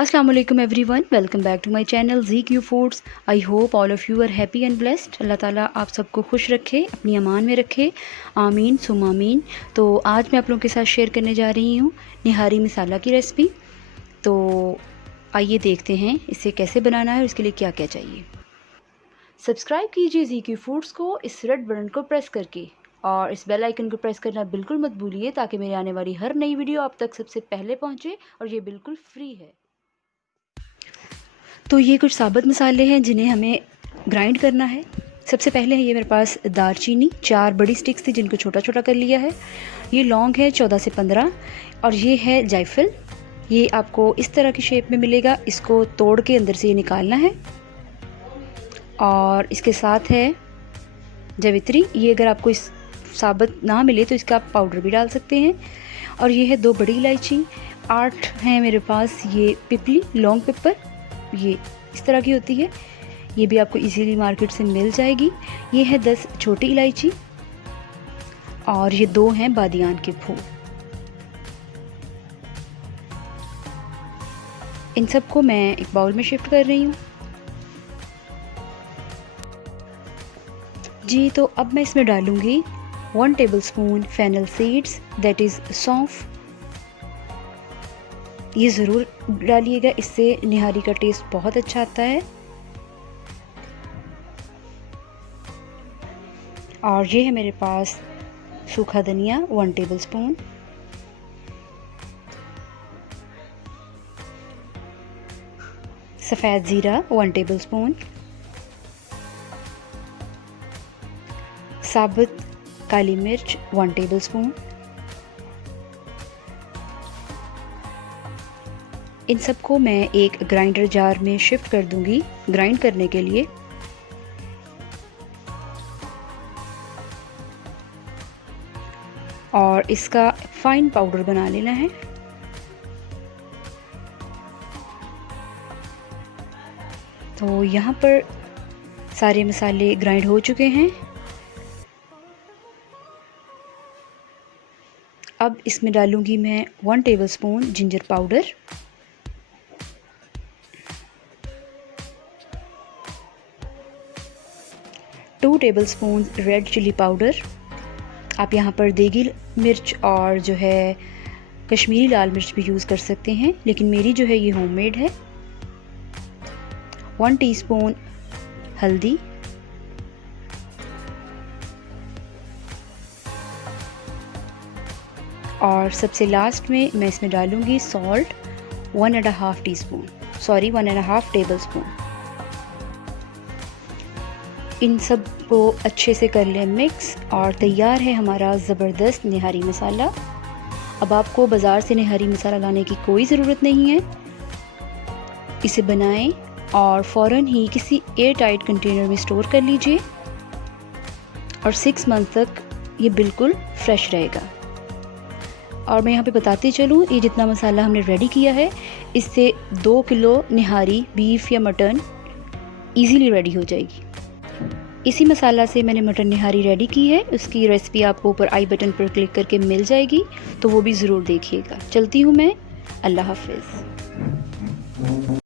अस्सलाम वालेकुम everyone, welcome back to my channel ZQ Foods. I hope all of you are happy and blessed. अल्लाह ताला आप सबको खुश रखे, अपनी अमान में रखे, आमीन सुम आमीन। तो आज मैं आप लोगों के साथ शेयर करने जा रही हूँ निहारी मसाला की रेसिपी। तो आइए देखते हैं इसे कैसे बनाना है और इसके लिए क्या क्या चाहिए। सब्सक्राइब कीजिए ZQ फूड्स को इस रेड बटन को प्रेस करके, और इस बेल आइकन को प्रेस करना बिल्कुल मत भूलिए ताकि मेरे आने वाली हर नई वीडियो आप तक सबसे पहले पहुँचे, और ये बिल्कुल फ्री है। तो ये कुछ साबुत मसाले हैं जिन्हें हमें ग्राइंड करना है। सबसे पहले है ये मेरे पास दालचीनी, 4 बड़ी स्टिक्स थी जिनको छोटा छोटा कर लिया है। ये लौंग है 14 से 15, और ये है जायफल। ये आपको इस तरह की शेप में मिलेगा, इसको तोड़ के अंदर से ये निकालना है। और इसके साथ है जावित्री। ये अगर आपको इस साबुत ना मिले तो इसका आप पाउडर भी डाल सकते हैं। और ये है 2 बड़ी इलायची, 8 हैं मेरे पास ये पिपली लॉन्ग पेपर, ये इस तरह की होती है, ये भी आपको इजीली मार्केट से मिल जाएगी। ये है 10 छोटी इलायची, और ये 2 हैं बादियान के फूल। इन सबको मैं एक बाउल में शिफ्ट कर रही हूँ जी। तो अब मैं इसमें डालूँगी 1 tablespoon fennel seeds, that is saunf. ये ज़रूर डालिएगा, इससे निहारी का टेस्ट बहुत अच्छा आता है। और ये है मेरे पास सूखा धनिया 1 टेबलस्पून, सफ़ेद ज़ीरा 1 टेबलस्पून, साबुत काली मिर्च 1 टेबलस्पून। इन सबको मैं एक ग्राइंडर जार में शिफ्ट कर दूंगी ग्राइंड करने के लिए। और इसका फाइन पाउडर बना लेना है। तो यहाँ पर सारे मसाले ग्राइंड हो चुके हैं। अब इसमें डालूंगी मैं 1 tablespoon ginger powder, 2 tablespoon red chilli powder. आप यहाँ पर देगी मिर्च और जो है कश्मीरी लाल मिर्च भी यूज़ कर सकते हैं, लेकिन मेरी जो है ये होममेड है। 1 टीस्पून हल्दी, और सबसे लास्ट में मैं इसमें डालूँगी सॉल्ट 1.5 टीस्पून, सॉरी 1.5 टेबलस्पून। इन सब को अच्छे से कर लें मिक्स, और तैयार है हमारा ज़बरदस्त निहारी मसाला। अब आपको बाज़ार से निहारी मसाला लाने की कोई ज़रूरत नहीं है। इसे बनाएं और फ़ौरन ही किसी एयर टाइट कंटेनर में स्टोर कर लीजिए, और 6 मंथ तक ये बिल्कुल फ्रेश रहेगा। और मैं यहाँ पे बताती चलूँ, ये जितना मसाला हमने रेडी किया है, इससे 2 किलो निहारी बीफ या मटन ईज़िली रेडी हो जाएगी। इसी मसाला से मैंने मटन निहारी रेडी की है, उसकी रेसिपी आपको ऊपर आई बटन पर क्लिक करके मिल जाएगी, तो वो भी ज़रूर देखिएगा। चलती हूँ मैं, अल्लाह हाफ़िज़।